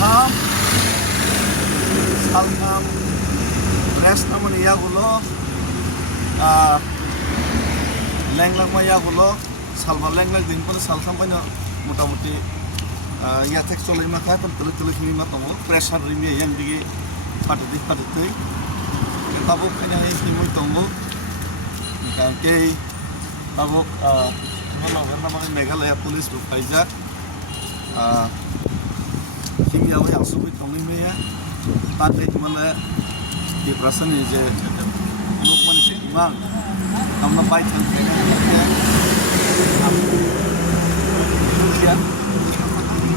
Saham Salnam rest naman iyagulo lenglang mayagulo salba lenglang din pala salsam pa na মোটামুটি ইয়াতে চলে মাথা তো তুলে তুলে খিনি মা তমো প্রেসার রিমে yang dige পাটে tabuk kanya himui tongbu ke tabuk mana nama Meghalaya police bu paija kimi awa yang subi tongi me ya tante mana di perasaan ini je nuk manusia imang kamna baik kan ya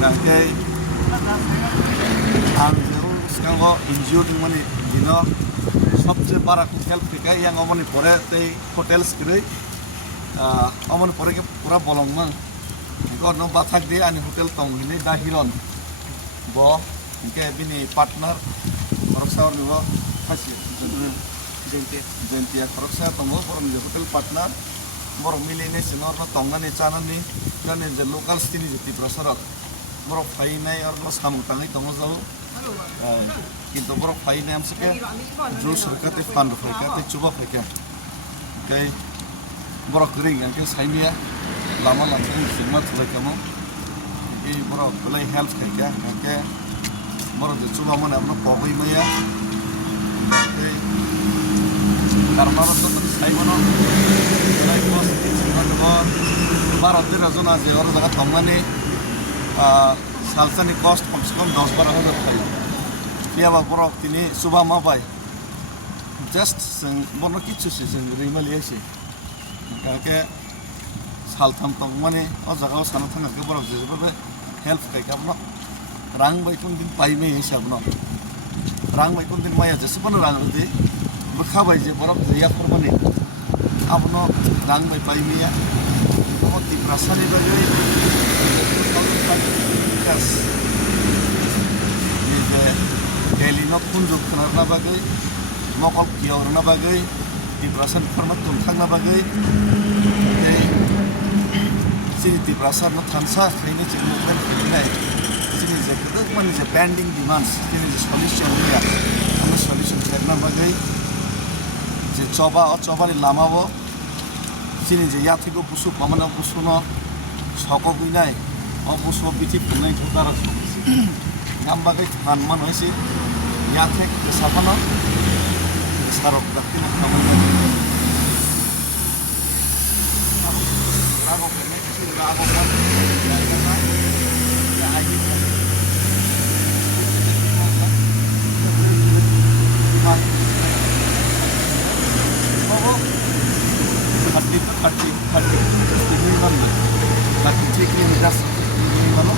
nanti angzerul sekarang injured mana dino সবচেয়ে বড় help থেকে yang omoni pore tei hotel skri omoni pore ke pura bolongmang ko no bathak de ani hotel tong hini da hiron bo ke bini partner koroksa nibo hasi jenti koroksa tongo borom je hotel partner borom miline sinor no tongani chanani jane je local stini je tiprasarok borom fainai or no samutangai tongo jau কিন্তু বড় ফাইনে আমসকে জো সরকারতে fund ফাইকাতে চুবা ফাইকা ওকে বড় করিং আঙ্কে সাইনিয়া লামা লামা সিমা থলাইকামো এই বড় ply help খাইকা আঙ্কে বড় যে চুবা মনে আমরা পগই মাইয়া এই কারণার তো সাইবনো প্লাই বস সিমা দবর ভারতের রাজনা যে ওর জায়গা তমানে সালসানি কস্ট কমসে কম 10-12 হাজার পাই Siapa borok ini subah mapai, just bono kicu sih, rimal ya sih, kayak hal tam mana, oh jaga sana tengah ke borok jadi berapa help kayak apa, rang baik pun din pai me siapa no, rang baik pun din maya jadi pun rang itu, berkhabai je borok jadi apa mana, apa no rang baik pai me ya, oh di perasaan itu aja, yes. Daily no kunjuk karena bagai, mokok kiau karena bagai, di perasaan karena tuntang na bagai, sini di perasaan no tansa ini cuma kan ini, sini je kita mana je pending demands, sini je solution dia, kamu solution karena bagai, je coba ni lama wo, sini je ya tiga busu, pamana busu no, sokok ini, busu biti punai utara, nambagai kan mana sih? Ya tek siapa no? Sarok berarti kamu ini. Rago kene sih rago kan? Ya kan? Ya aja. Oh, hati. Ini mana? Hati cikli midas. Ini mana?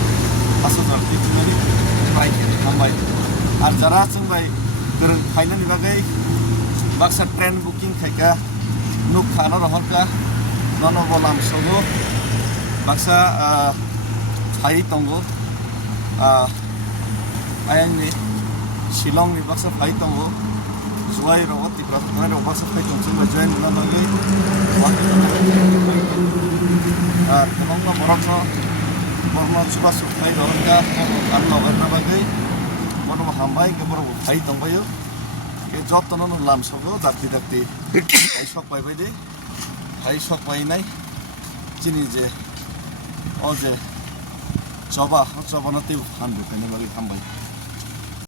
Pasal hati cikli baik, nambai. আর যারা আছেন ভাই ধরুন final বিভাগে Baksa train booking খাইকা nook খানো রহনকা নন বলাম সগো Baksa phi তঙ্গো আয়াংনি শিলংনি Baksa phi তঙ্গো জুয়াই রগত Tripura থানায় রগ Baksa phi তংসং বা জয়েন নানগি এবং বরক বর্মা সুবা সুফাই রহনকা আর লগর নাবাগৈ Mano hambai ke baru hai tangbayo ke job tono no lam sogo dakti hai sok pai bai de hai sok pai nai chini je oje coba na tiu han bu kene bagi hambai